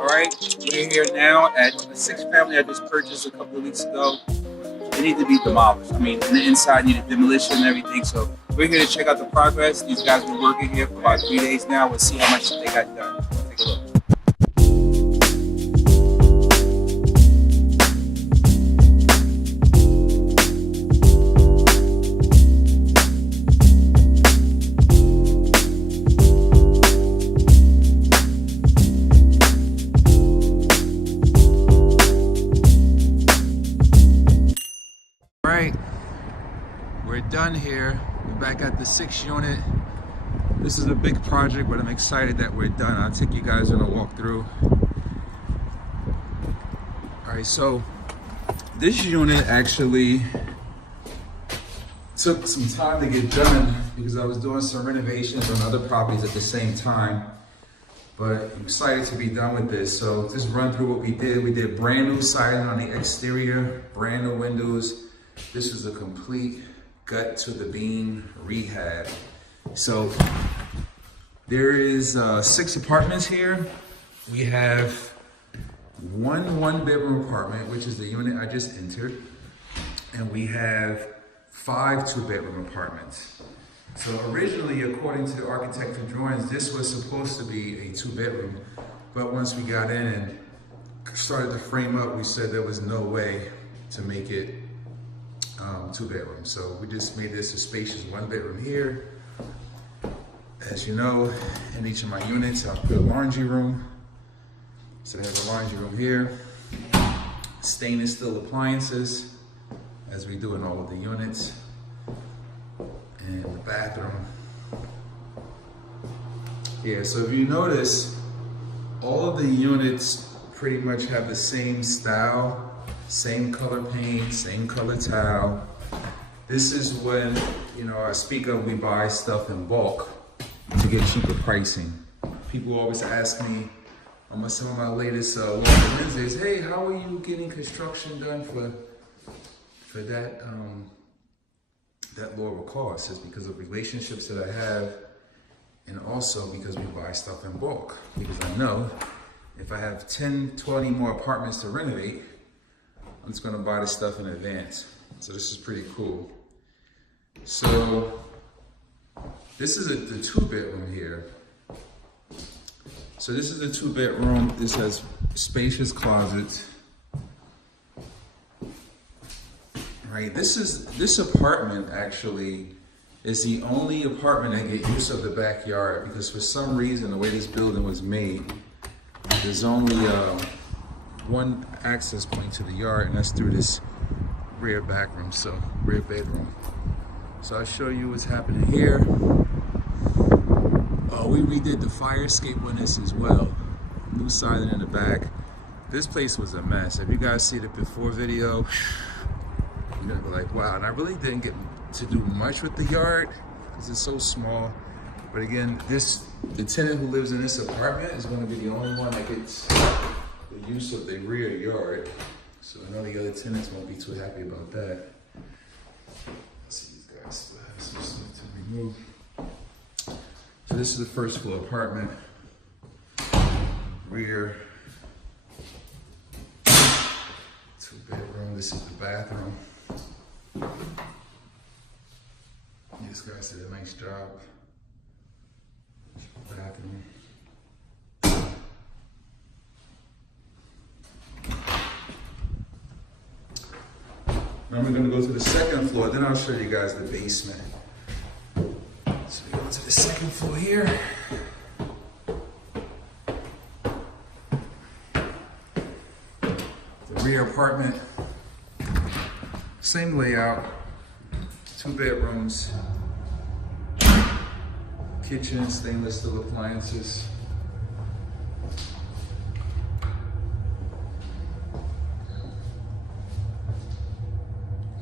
Alright, we're here now at the sixth family I just purchased a couple of weeks ago. They need to be demolished. I mean, the inside needed demolition and everything. So we're here to check out the progress. These guys have been working here for about 3 days now. We'll see how much they got done. Take a look. Alright, we're done here. We're back at the 6th unit. This is a big project, but I'm excited that we're done. I'll take you guys on a walkthrough. Alright, so this unit actually took some time to get done because I was doing some renovations on other properties at the same time. But I'm excited to be done with this. So just run through what we did. We did brand new siding on the exterior, brand new windows. This is a complete gut to the beam rehab. So there is 6 apartments here. We have one bedroom apartment, which is the unit I just entered. And we have 5 2-bedroom apartments. So originally, according to the architectural drawings, this was supposed to be a 2-bedroom. But once we got in and started to frame up, we said there was no way to make it 2-bedroom. So we just made this a spacious 1-bedroom here. As you know, in each of my units, I'll put a laundry room. So there's a laundry room here. Stainless steel appliances, as we do in all of the units. And the bathroom. Yeah, so if you notice, all of the units pretty much have the same style. Same color paint, same color tile. This is when, I speak of we buy stuff in bulk to get cheaper pricing. People always ask me on some of my latest Wednesdays, hey, how are you getting construction done for that that lower cost? It's because of relationships that I have, and also because we buy stuff in bulk. Because I know if I have 10, 20 more apartments to renovate, I'm just gonna buy this stuff in advance. So this is pretty cool. So this is the 2-bedroom here. So this is the 2-bedroom. This has spacious closets. Right, this apartment actually is the only apartment that get use of the backyard because for some reason, the way this building was made, there's only one access point to the yard, and that's through this rear bedroom. So I'll show you what's happening here. We redid the fire escape on this as well. New siding in the back. This place was a mess. If you guys see the before video, you're gonna be like, wow. And I really didn't get to do much with the yard because it's so small. But again, the tenant who lives in this apartment is gonna be the only one that gets the use of the rear yard. So I know the other tenants won't be too happy about that. Let's see, these guys still have some stuff to remove. So this is the first floor apartment. Rear 2-bedroom. This is the bathroom. These guys did a nice job. Bathroom. Now we're gonna go to the 2nd floor, then I'll show you guys the basement. So we go to the 2nd floor here. The rear apartment, same layout, 2 bedrooms, kitchen, stainless steel appliances.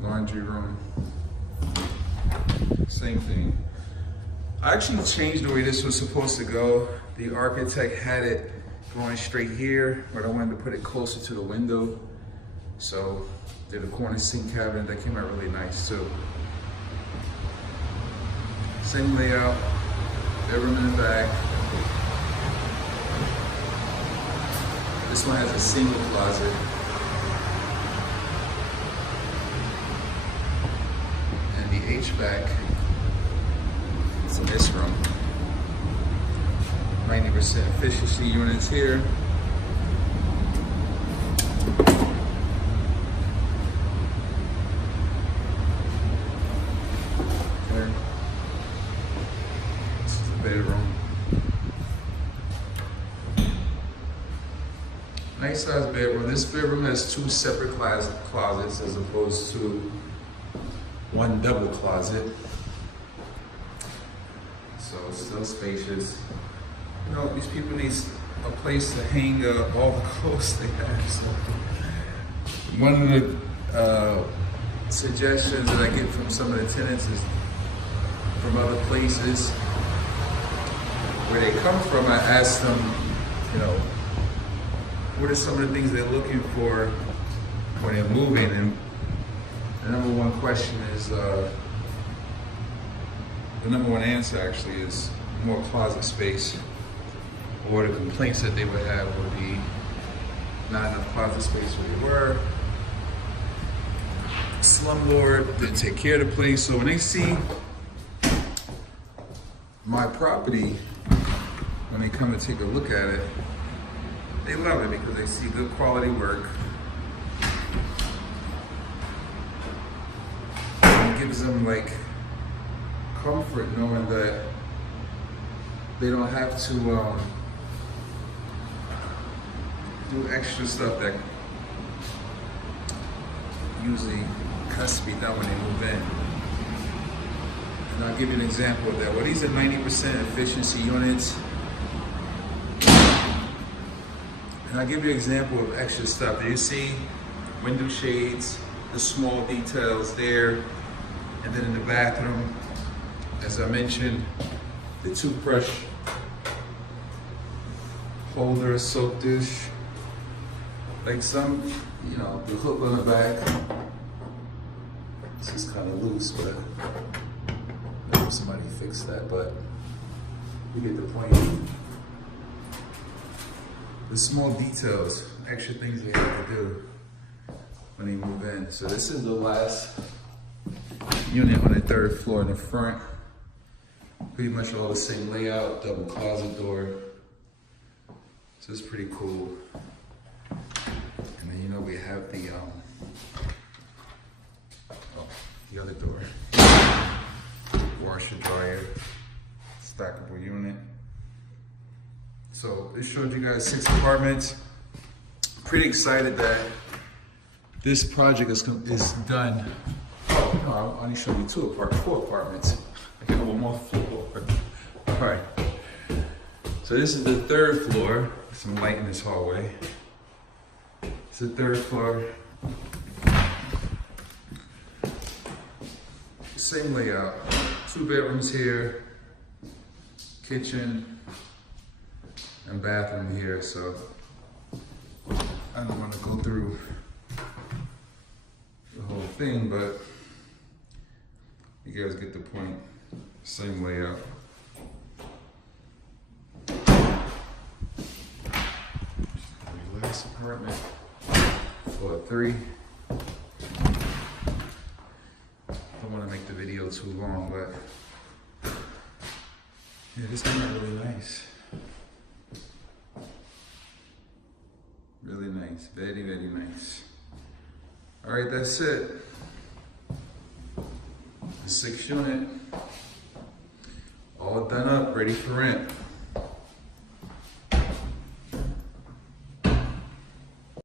Laundry room, same thing. I actually changed the way this was supposed to go. The architect had it going straight here, but I wanted to put it closer to the window. So did a corner sink cabinet that came out really nice too. Same layout, bedroom in the back. This one has a single closet. And the HVAC is in this room. 90% efficiency units here. Okay. This is the bedroom. Nice size bedroom. This bedroom has 2 separate closets as opposed to 1 double closet. So it's still spacious. You know, these people need a place to hang all the clothes they have. So one of the suggestions that I get from some of the tenants is from other places where they come from. I ask them, you know, what are some of the things they're looking for when they're moving? And the number one question is, the number one answer actually is more closet space. Or the complaints that they would have would be not enough closet space where they were. Slumlord didn't take care of the place. So when they see my property, when they come and take a look at it, they love it because they see good quality work. And it gives them like comfort knowing that they don't have to do extra stuff that usually has to be done when they move in. And I'll give you an example of that. Well, these are 90% efficiency units. And I'll give you an example of extra stuff. You see window shades, the small details there. And then in the bathroom, as I mentioned, the toothbrush holder, soap dish. Like some, you know, the hook on the back. This is kind of loose, but I hope somebody fixed that, but you get the point. The small details, extra things they have to do when they move in. So this is the last unit on the 3rd floor in the front. Pretty much all the same layout, double closet door. So it's pretty cool. And then, you know, we have the other door. Washer, dryer, stackable unit. So this showed you guys 6 apartments. Pretty excited that this project is done. Oh, no, I only showed you 4 apartments. I got one more floor. All right. So this is the 3rd floor. Some light in this hallway. It's the 3rd floor. Same layout. 2 bedrooms here, kitchen, and bathroom here. So I don't want to go through the whole thing, but you guys get the point. Same layout. Last apartment, floor 3. Don't want to make the video too long, but yeah, this came out really nice. Really nice, very, very nice. All right, that's it. The 6th unit, all done up, ready for rent.